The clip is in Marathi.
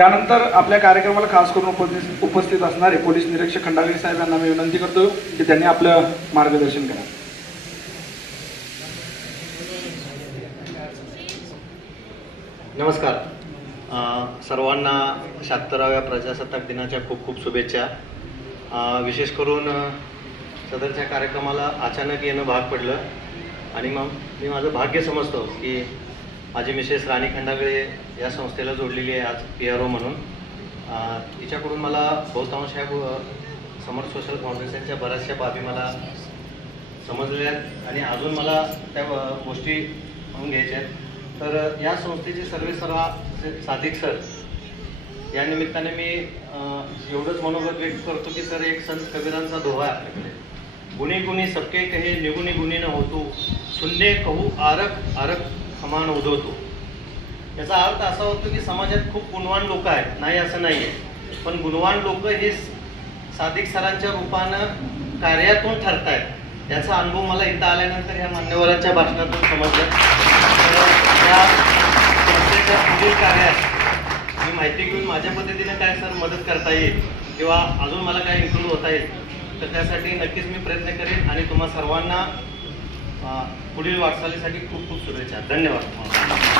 त्यानंतर आपल्या कार्यक्रमाला खास करून उपस्थित उपस्थित असणारे पोलीस निरीक्षक खंडागळे साहेब यांना मी विनंती करतो की त्यांनी आपलं मार्गदर्शन करा. नमस्कार. सर्वांना शहात्तराव्या प्रजासत्ताक दिनाच्या खूप खूप शुभेच्छा. विशेष करून सदरच्या कार्यक्रमाला अचानक येणं भाग पडलं. आणि मग मी माझं भाग्य समजतो की माझी मिसेस राणी खंडागळे या संस्थेला जोडलेली आहे आज पी आर ओ म्हणून. तिच्याकडून मला बहुतांश ह्या समर समर्थ सोशल फाउंडेशनच्या बऱ्याचशा बाबी मला समजलेल्या आहेत आणि अजून मला त्या गोष्टी म्हणून घ्यायच्या आहेत. तर या संस्थेचे सर्वे सर्वा साधिक सर या निमित्ताने मी एवढंच मनोगत व्यक्त करतो की सर एक संत कबीरांचा दोहा आहे आपल्याकडे. गुणी गुणी सबके कहे निगुणी गुणी न होतो. शून्य कहू आरक आरक समान उदवतो याचा अर्थ असा होतो की समाजात खूप गुणवान लोक आहेत. नाही असं नाही आहे पण गुणवान लोक हे साधिक सरांच्या रूपानं कार्यातून ठरत आहेत याचा अनुभव मला इथं आल्यानंतर या मान्यवरांच्या भाषणातून समजलं. तर संस्थेच्या पुढील कार्यात मी माहिती घेऊन माझ्या पद्धतीने काय सर मदत करता येईल किंवा अजून मला काय इम्प्रूव्ह होता येईल तर त्यासाठी नक्कीच मी प्रयत्न करेन आणि तुम्हा सर्वांना पुढील वाटचालीसाठी खूप खूप शुभेच्छा. धन्यवाद.